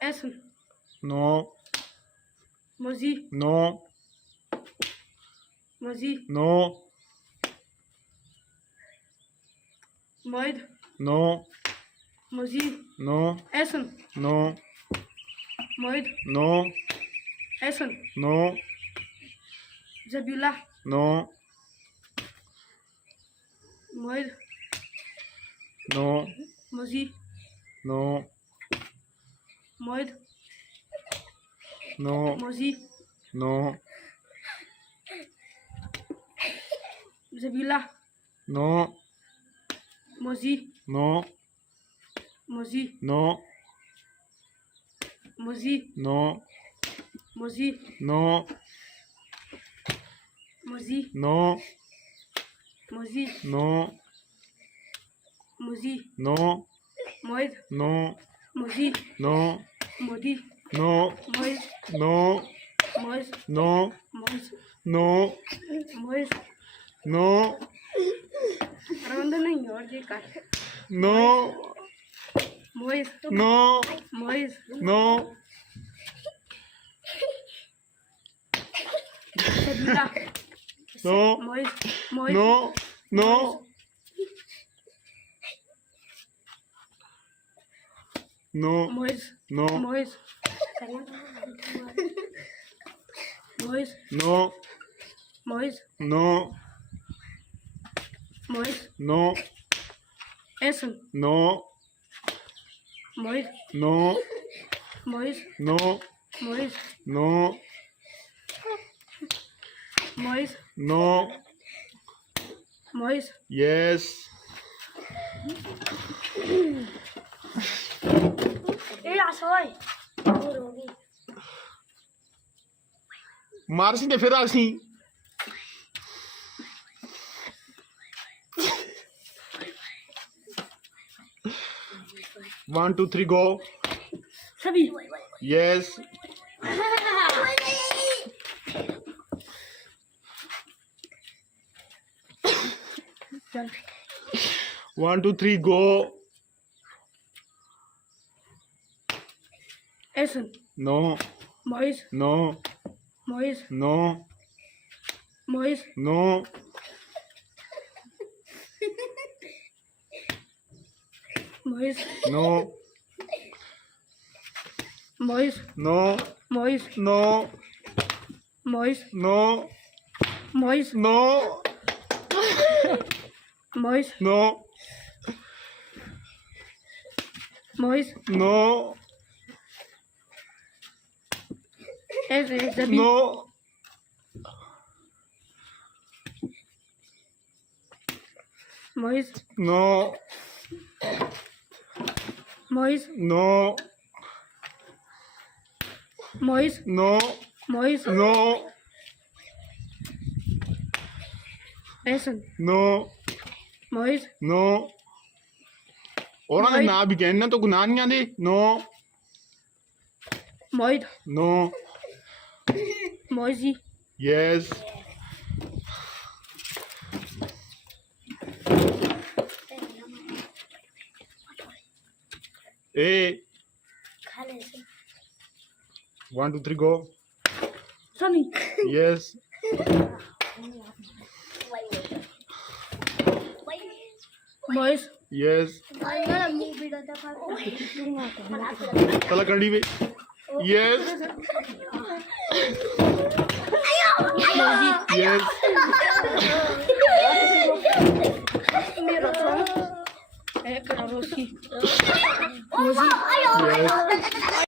Essen. No. Musik. No. Musik. No. Moid. No. Musik. No. Essen. No. Moid. No. Essen. No. Zabula. No. Moid. No. Musik. No. Moid. No. Musik. No. Zabula. No. Musik. No. Musik. No. Musik. No. Musik. No. Musik. No. Musik. No. Musik. No. Moid. No. Musik. No. Modi. No. Moid. No. Moid. No. Moid. No. Moid. No. Ronda नहीं और ये कर. No. Moid. No. Moid. No. Zabula. No. Moid. Moid. No. No. No. Moid. No. Moid. Moid. No. Moid. No. Moid. No. Essen. No. Moid. No. Moid. No. Moid. No. Moid. No. Moid. Yes. मारसी ने फिर आसी 1 2 3 go. सभी. Yes. चल. 1 2 3 go. Essen. No. Moid. No. Moid. No. Moid. No. Moid. No. Moid. No. Moid. No. Moid. No. Moid. No. Moid. No. Moid. No. Zabi. No. Moid. No. Moid. No. Moid. No. Moid. No. Essen. No. Moid. No. ਉਹਨਾਂ ਦੇ ਨਾਂ ਵੀ ਕਹਿਣਾ ਤਾਂ ਗੁਨਾਹ ਨਹੀਂ ਆਂਦੇ. No. Moid. No. Moisi. Yes. Hey. 1 2 3 go. Sunny. Yes. Mois. Yes. तला कंडी पे. Yes. Yes. Mira, Rosi. Moisi. Yes.